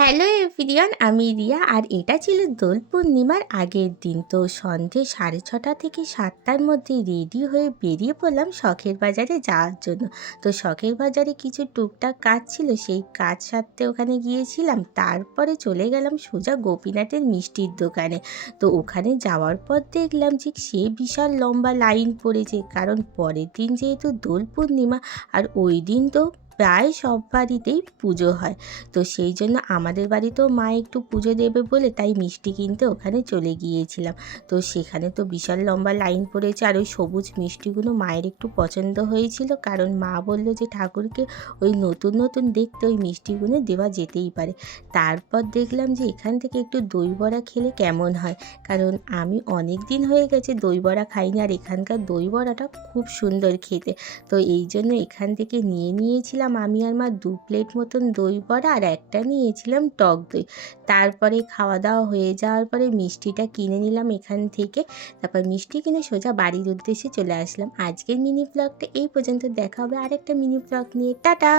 Hello everyone, আমি রিয়া। আর এটা ছিল দোল পূর্ণিমার আগের দিন। তো সন্ধে 6:30 থেকে 7টার মধ্যে রেডি হয়ে বেরিয়ে পড়লাম শখের বাজারে যাওয়ার জন্য। তো শখের বাজারে কিছু টুকটাক কাজ ছিল, সেই কাজ সারতে ওখানে গিয়েছিলাম। তারপরে চলে গেলাম সোজা গোপীনাথের মিষ্টির দোকানে। তো ওখানে যাওয়ার পর দেখলাম যে সে বিশাল লম্বা লাইন পড়েছে, কারণ পরের দিন যেহেতু দোল পূর্ণিমা, আর ওই দিন তো প্রায় সব বাড়িতেই পুজো হয়। তো সেই জন্য আমাদের বাড়িতেও মা একটু পুজো দেবে বলে তাই মিষ্টি কিনতে ওখানে চলে গিয়েছিলাম। তো সেখানে তো বিশাল লম্বা লাইন পড়েছে, আর ওই সবুজ মিষ্টিগুলো মায়ের একটু পছন্দ হয়েছিল, কারণ মা বলল যে ঠাকুরকে ওই নতুন নতুন দেখতে ওই মিষ্টিগুলো দেওয়া যেতেই পারে। তারপর দেখলাম যে এখান থেকে একটু দই বড়া খেলে কেমন হয়, কারণ আমি অনেক দিন হয়ে গেছে দই বড়া খাইনি, আর এখানকার দই বড়াটা খুব সুন্দর খেতে। তো এই জন্য এখান থেকে নিয়েছিলাম আমি আর মা 2 প্লেট মতন দই বড়া, আর একটা নিয়েছিলাম টক দই। তারপরে খাওয়া দাওয়া হয়ে যাওয়ার পরে মিষ্টিটা কিনে নিলাম এখান থেকে। তারপর মিষ্টি কিনে সোজা বাড়ির উদ্দেশ্যে চলে আসলাম। আজকের মিনি ব্লগটা এই পর্যন্ত। দেখা হবে আরেকটা মিনি ব্লগ নিয়ে। টাটা।